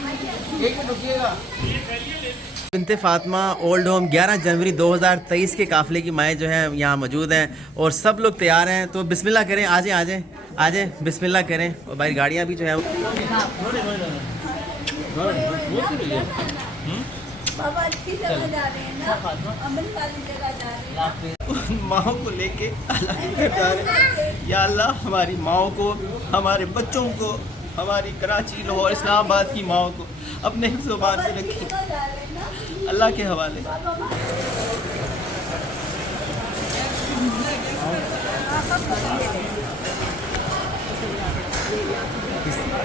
एक minute रुकिएगा। बिनते Fatima old home 11 जनवरी 2023 के काफ़िले की माएँ जो हैं यहाँ मौजूद हैं और सब लोग तैयार हैं, तो बिस्मिल्लाह करें। आ जाएं आ जाएं आ जाएं, बिस्मिल्लाह करें। और भाई गाड़ियाँ भी जो हैं बाबा अच्छी जगह जा रहे हैं ना, अमन वाली जगह जा रहे हैं। माओ को लेके अल्लाह के घर जा रहे हैं। या अल्लाह हमारी माओ को, हमारे बच्चों को, हमारी कराची, लाहौर, इस्लामाबाद की माओ को अपने ज़ुबान पे रखी, अल्लाह के हवाले।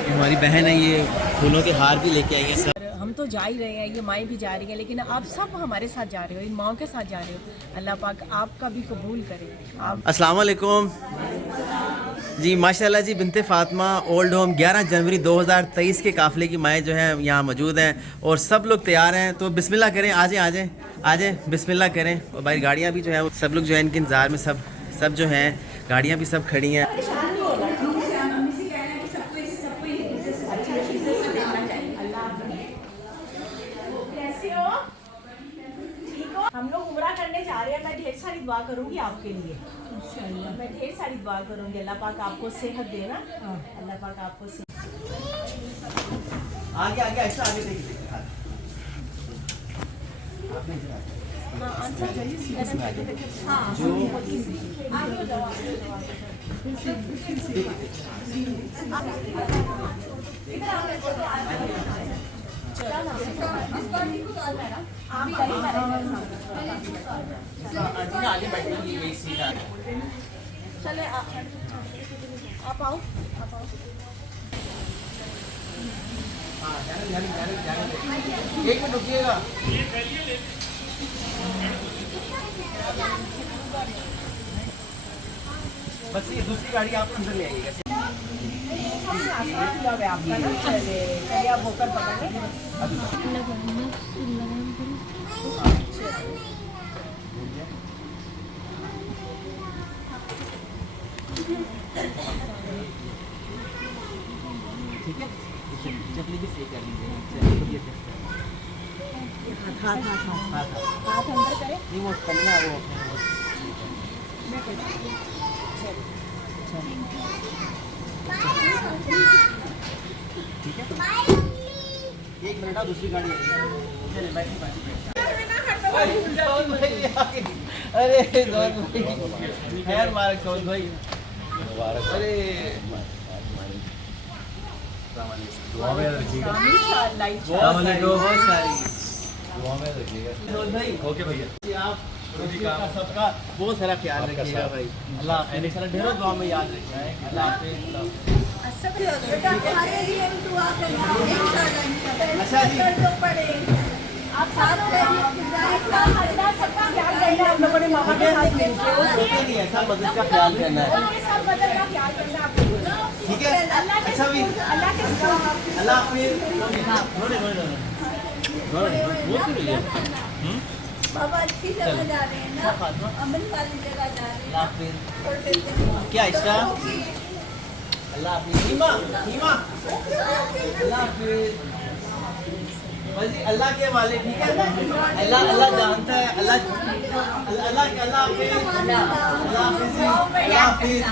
हमारी बहन है, ये फूलों के हार भी लेके आई है। हम तो जा ही रहे हैं, ये माएँ भी जा रही हैं, लेकिन आप सब हमारे साथ जा रहे हो, इन माओं के साथ जा रहे हो। अल्लाह पाक आपका भी कबूल करे। आप अस्सलाम वालेकुम जी। माशाल्लाह जी, बिनते फातिमा ओल्ड होम 11 जनवरी 2023 के काफ़िले की माएँ जो हैं यहाँ मौजूद हैं और सब लोग तैयार हैं, तो बिस्मिल्लाह करें। आ जाएं आ जाएं आ जाएं, बिस्मिल्लाह करें। और भाई गाड़ियाँ भी जो हैं सब लोग जो है इनके इंतज़ार में सब जो हैं, गाड़ियाँ भी सब खड़ी हैं। हम लोग उम्रा करने जा रहे हैं, मैं ढेर सारी दुआ करूंगी आपके लिए। मैं ढेर सारी दुआ करूंगी, अल्लाह पाक आपको सेहत देना, अल्लाह पाक आपको आगे आगे ऐसा आगे देखिए। चले आप आओ। एक मिनट रुकिएगा। बस ये दूसरी गाड़ी आप अंदर ले आइएगा। आपका ना चलिए आप होकर पकड़ें। ठीक है, चटनी भी सही कर लीजिए। हाथ अंदर करें। नहीं वो करना वो ठीक है। एक मिनट, दूसरी गाड़ी चले बैठिए बैठिए। अरे खैर मारक चौथ भाई, अरे दुआ में रखिएगा। ओके भैया, आप का सबका बहुत सारा ख्याल रखिएगा भाई। अल्लाह इंशाल्लाह ढेरों दुआ में याद रखिएगा। अल्लाह हाफिज़। हमारे लिए दुआ करना इंशाल्लाह। अच्छा जी, आप साथ सबका ख्याल करना, हम लोगों ने मामा के साथ मिलकर नहीं ऐसा मदद का ख्याल करना है। सब बदल का ख्याल करना आपको, ठीक है। अच्छा भी, अल्लाह के अल्लाह हाफिज़। बाबा अच्छी जगह जा रहे हैं ना, अमन वाली जगह जा रहे अल्लाह हाफिज़। क्या इश्ता? अल्लाह हाफिज़। हीमा हीमा, अल्लाह हाफिज़। बस जी अल्लाह के वाले, ठीक है। अल्लाह जानता है। अल्लाह हाफिज़।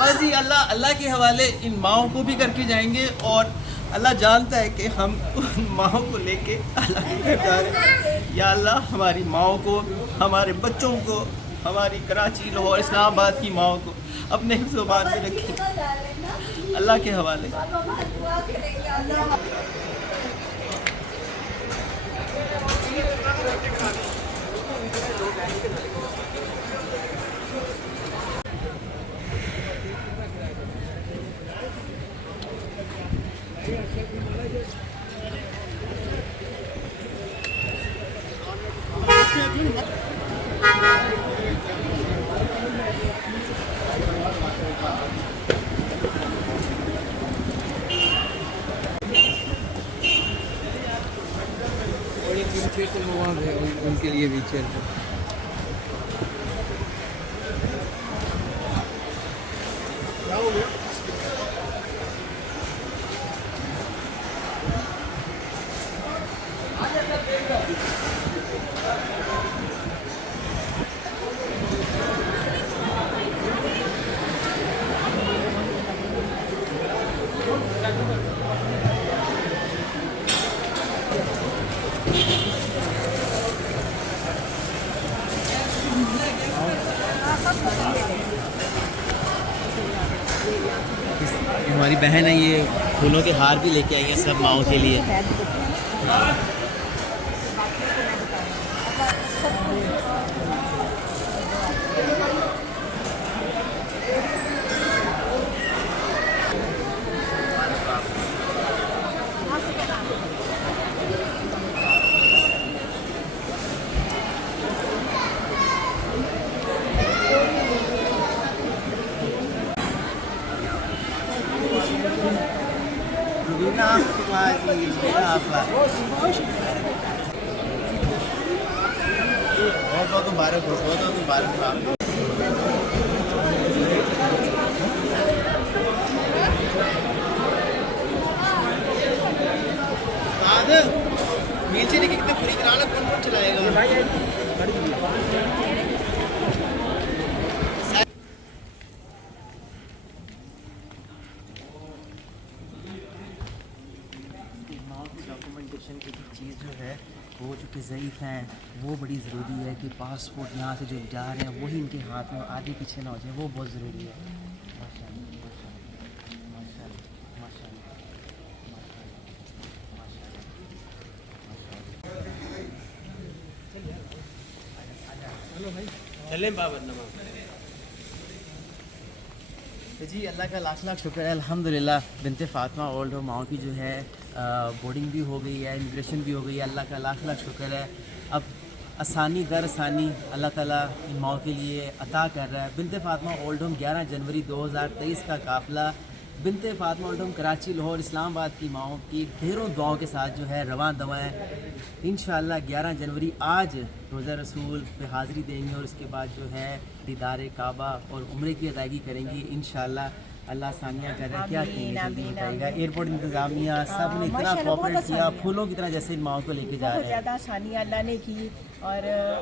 बस जी अल्लाह के हवाले इन माओं को भी करके जाएंगे और अल्लाह जानता है कि हम उन माओं को लेके अल्लाह के घर जा रहे हैं। या अल्लाह हमारी माओं को, हमारे बच्चों को, हमारी कराची, लाहौर, इस्लामाबाद की माओं को अपने ज़ुबान पे रखी, अल्लाह के हवाले। उनके लिए व्हीलचेयर क्या हो गया? हमारी बहन है, ये फूलों के हार भी लेके आई है सब माओ के लिए। बहुत बहुत मुबारक हो, बहुत बहुत मुबारक हो आपको। नीचे लेके कितने पूरी कराना, कौन कौन चलाएगा? डॉक्यूमेंटेशन की चीज़ जो है वो जो कि ज़ईफ़ हैं वो बड़ी ज़रूरी है कि पासपोर्ट यहाँ से जो जा रहे हैं वही इनके हाथ में आगे पीछे ना हो जाए, वो बहुत ज़रूरी है। माशाअल्लाह, माशाअल्लाह, माशाअल्लाह, माशाअल्लाह। चलें बाबर नमाज। तो जी अल्लाह का लाख लाख शुक्र है, अल्हम्दुलिल्लाह बिनते फ़ातिमा ओल्ड माओ की जो है बोर्डिंग भी हो गई है, इमिग्रेशन भी हो गई है। अल्लाह का लाख लाख शुक्र है। अब आसानी दर आसानी अल्लाह ताला इन माओ के लिए अता कर रहा है। बिनते फ़ातिमा ओल्ड होम 11 जनवरी 2023 का काफ़िला बिनते फ़ातिमा ओल्ड होम कराची, लाहौर, इस्लामाबाद की माओ की ढेरों दुआओं के साथ जो है रवां दवा है। इंशाअल्लाह 11 जनवरी आज रोज़ा रसूल पे हाज़िरी देंगे और उसके बाद जो है दीदार काबा और उम्रे की अदायगी करेंगी इंशाअल्लाह। अल्लाह सानिया कर रहा है, क्या कहेंगे, बताइएगा। एयरपोर्ट इंतज़ामिया सब ने इतना कोऑपरेट किया, फूलों की तरह जैसे इन माओ को लेके जा रहे हैं। ज़्यादा आसानियाँ अल्लाह ने की और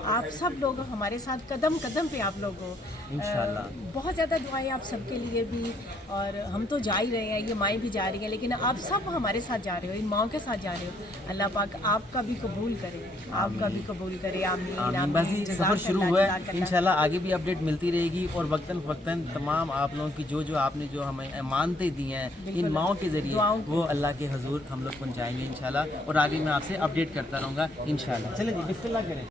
आप सब लोग हमारे साथ कदम कदम पे आप लोग हो इंशाअल्लाह। बहुत ज़्यादा दुआएं आप सबके लिए भी, और हम तो जा ही रहे हैं, ये माएँ भी जा रही हैं, लेकिन आप सब हमारे साथ जा रहे हो, इन माओं के साथ जा रहे हो। अल्लाह पाक आपका भी कबूल करे, आपका भी कबूल करे। आमीन। बस ये सफ़र शुरू हुआ है, इंशाल्लाह आगे भी अपडेट मिलती रहेगी और वक्तन फ़क्तन तमाम आप लोगों की जो आपने जो हमें मानते दी हैं इन माओं के ज़रिए वो अल्लाह के हजूर हम लोग पहुँचाएँगे इंशाल्लाह, और आगे मैं आपसे अपडेट करता रहूँगा इंशाल्लाह। चलिए बिस्मिल्लाह करें।